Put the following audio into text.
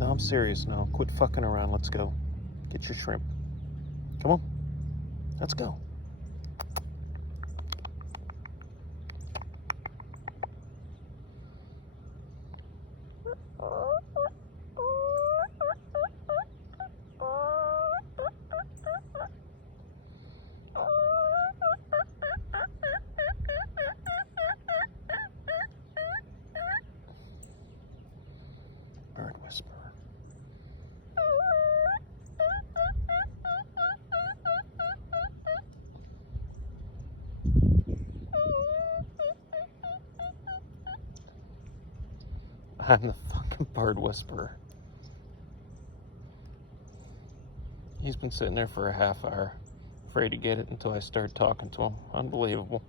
No, I'm serious now. Quit fucking around. Let's go. Get your shrimp. Come on. Let's go. Bird whisperer. I'm the fucking bird whisperer. He's been sitting there for a half hour, afraid to get it until I started talking to him. Unbelievable.